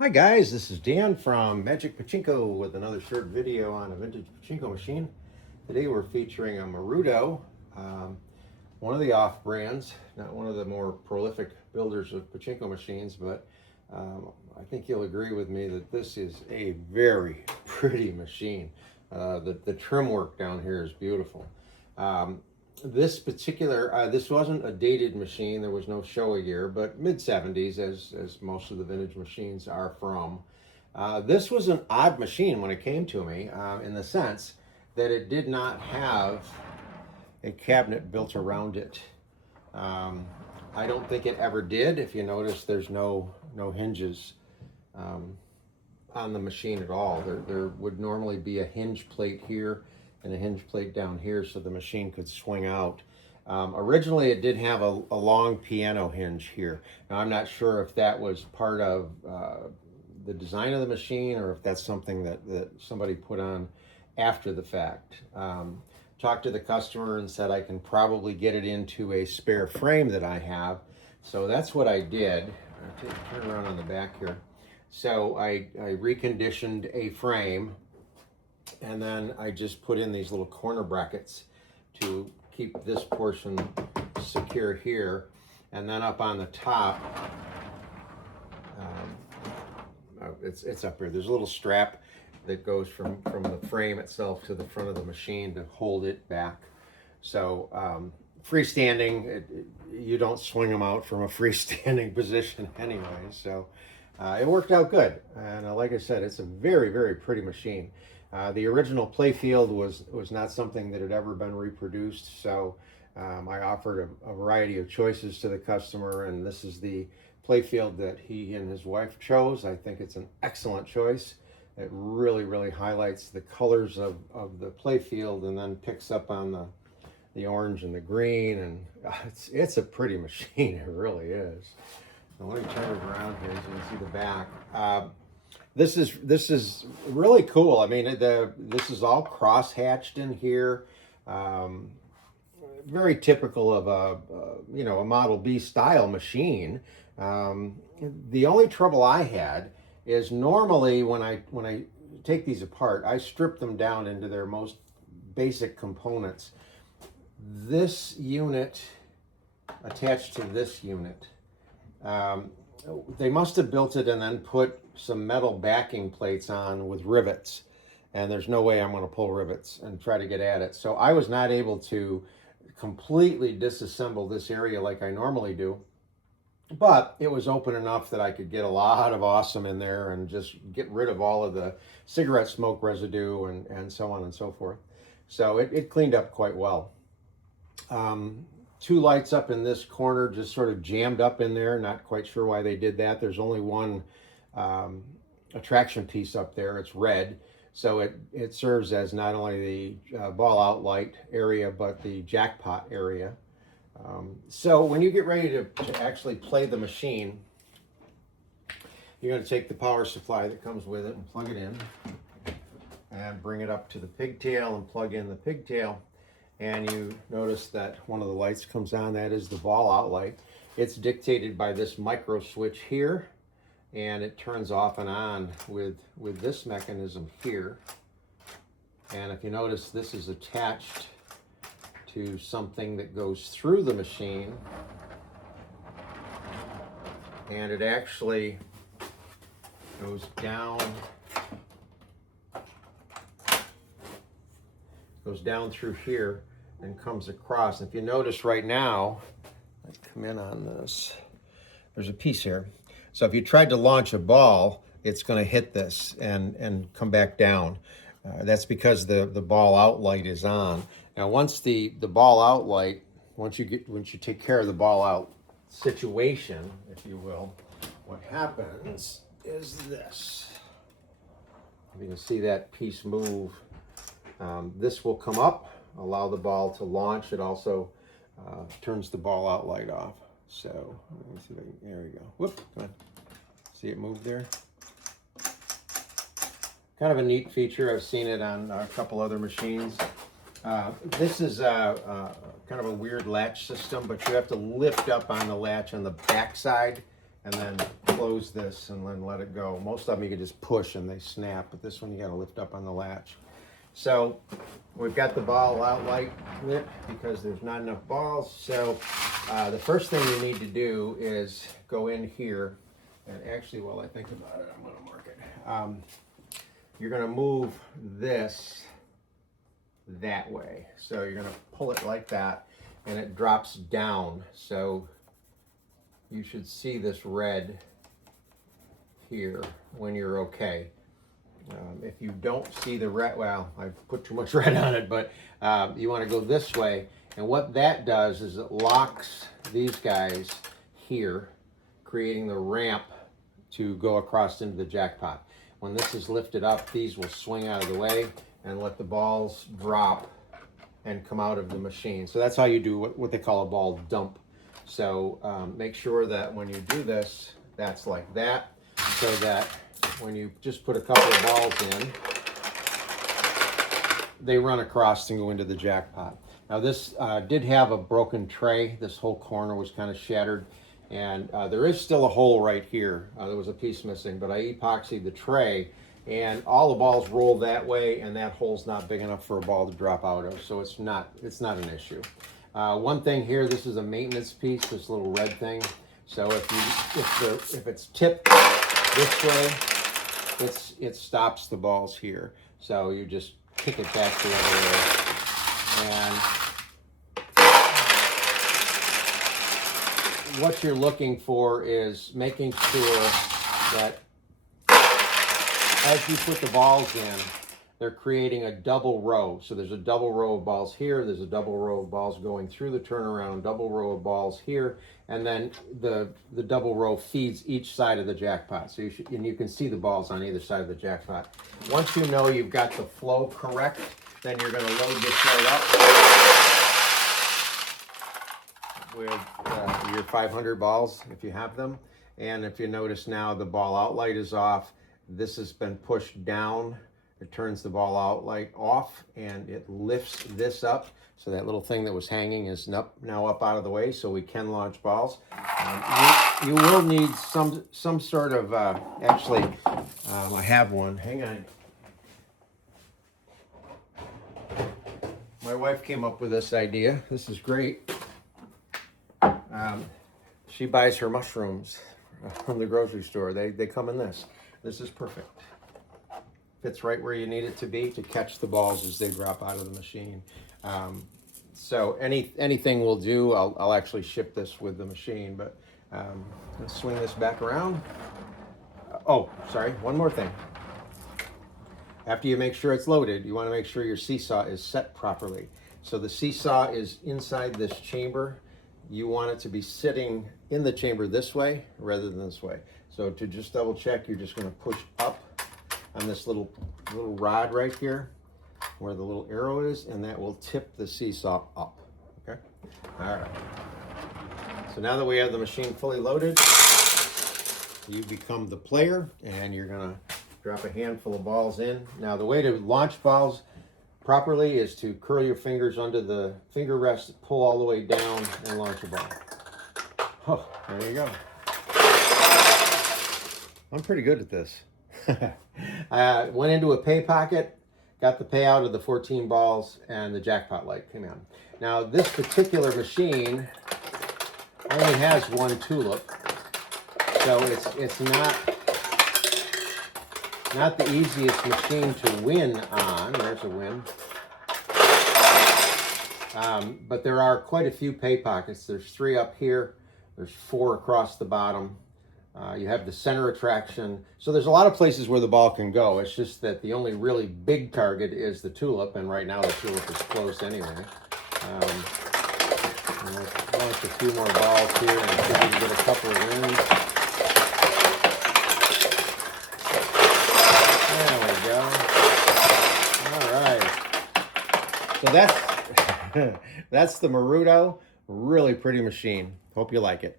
Hi guys, this is Dan from Magic Pachinko with another short video on a vintage Pachinko machine. Today we're featuring a Marudo, one of the off brands, not one of the more prolific builders of Pachinko machines, but I think you'll agree with me that this is a very pretty machine. The trim work down here is beautiful. This wasn't a dated machine. There was no Showa year, but mid-70s, as most of the vintage machines are from. This was an odd machine when it came to me, in the sense that it did not have a cabinet built around it. I don't think it ever did. If you notice, there's no hinges on the machine at all. There would normally be a hinge plate here and a hinge plate down here so the machine could swing out. Originally it did have a long piano hinge here. Now I'm not sure if that was part of the design of the machine or if that's something that somebody put on after the fact. Talked to the customer and said I can probably get it into a spare frame that I have. So that's what I did. I'll turn around on the back here. So I reconditioned a frame, and then I just put in these little corner brackets to keep this portion secure here. And then up on the top, it's up here. There's a little strap that goes from the frame itself to the front of the machine to hold it back. So freestanding, you don't swing them out from a freestanding position anyway. So it worked out good. And like I said, it's a very, very pretty machine. The original playfield was not something that had ever been reproduced, so I offered a variety of choices to the customer, and this is the playfield that he and his wife chose. I think it's an excellent choice. It really, really highlights the colors of the playfield and then picks up on the orange and the green, and it's a pretty machine. It really is. Now, let me turn it around here so you can see the back. This is really cool. I mean, this is all cross-hatched in here. Very typical of a Model B style machine. The only trouble I had is normally when I take these apart, I strip them down into their most basic components. This unit attached to this unit, they must have built it and then put some metal backing plates on with rivets, and there's no way I'm going to pull rivets and try to get at it. So I was not able to completely disassemble this area like I normally do, but it was open enough that I could get a lot of awesome in there and just get rid of all of the cigarette smoke residue and so on and so forth. So it cleaned up quite well. Two lights up in this corner just sort of jammed up in there. Not quite sure why they did that. There's only one attraction piece up there. It's red. So it serves as not only the ball out light area, but the jackpot area. So when you get ready to actually play the machine, you're going to take the power supply that comes with it and plug it in and bring it up to the pigtail and plug in the pigtail. And you notice that one of the lights comes on. That is the ball out light. It's dictated by this micro switch here, and it turns off and on with this mechanism here. And if you notice, this is attached to something that goes through the machine, and it actually goes down through here and comes across. If you notice right now, let's come in on this, there's a piece here. So if you tried to launch a ball, it's going to hit this and come back down. That's because the ball out light is on. Now once the ball out light, once you take care of the ball out situation, if you will, what happens is this. You can see that piece move. This will come up, allow the ball to launch. It also turns the ball out light off. So let me see if I can, there we go. Whoop, come on. See it move there? Kind of a neat feature. I've seen it on a couple other machines. This is kind of a weird latch system, but you have to lift up on the latch on the back side and then close this and then let it go. Most of them you can just push and they snap, but this one you got to lift up on the latch. So we've got the ball outlet lit because there's not enough balls. So the first thing you need to do is go in here, and actually while I think about it, I'm going to mark it. You're going to move this that way. So you're going to pull it like that and it drops down. So you should see this red here when you're okay. If you don't see the red, well, I put too much red on it, but you want to go this way. And what that does is it locks these guys here, creating the ramp to go across into the jackpot. When this is lifted up, these will swing out of the way and let the balls drop and come out of the machine. So that's how you do what they call a ball dump. So make sure that when you do this, that's like that, so that when you just put a couple of balls in, they run across and go into the jackpot. Now this did have a broken tray. This whole corner was kind of shattered, and there is still a hole right here. There was a piece missing, but I epoxied the tray, and all the balls roll that way, and that hole's not big enough for a ball to drop out of, so it's not an issue. One thing here, this is a maintenance piece, this little red thing. So if it's tipped this way, it stops the balls here. So you just kick it back the other way. And what you're looking for is making sure that as you put the balls in, they're creating a double row. So there's a double row of balls here, there's a double row of balls going through the turnaround, double row of balls here, and then the double row feeds each side of the jackpot. So you can see the balls on either side of the jackpot. Once you know you've got the flow correct, then you're going to load this right up with your 500 balls if you have them. And if you notice now, the ball outlet is off. This has been pushed down. It turns the ball outlet off and it lifts this up. So that little thing that was hanging is now up out of the way, so we can launch balls. You will need some sort of, actually, I have one. Hang on. My wife came up with this idea. This is great. She buys her mushrooms from the grocery store. They come in this. This is perfect. Fits right where you need it to be to catch the balls as they drop out of the machine. So anything will do. I'll actually ship this with the machine, but let's swing this back around. Oh, sorry, one more thing. After you make sure it's loaded, you want to make sure your seesaw is set properly. So the seesaw is inside this chamber. You want it to be sitting in the chamber this way rather than this way. So to just double check, you're just going to push up on this little rod right here where the little arrow is, and that will tip the seesaw up. Okay? All right. So now that we have the machine fully loaded, you become the player, and you're going to drop a handful of balls in. Now the way to launch balls properly is to curl your fingers under the finger rest, pull all the way down, and launch a ball. Oh, there you go. I'm pretty good at this. Went into a pay pocket, got the payout of the 14 balls, and the jackpot light came on. Now this particular machine only has one tulip, so it's not the easiest machine to win on. There's a win. But there are quite a few pay pockets. There's 3 up here. There's 4 across the bottom. You have the center attraction. So there's a lot of places where the ball can go. It's just that the only really big target is the tulip, and right now the tulip is closed anyway. Let's launch a few more balls here and see if we can get a couple of wins. There we go. All right. So that's the Marudo. Really pretty machine. Hope you like it.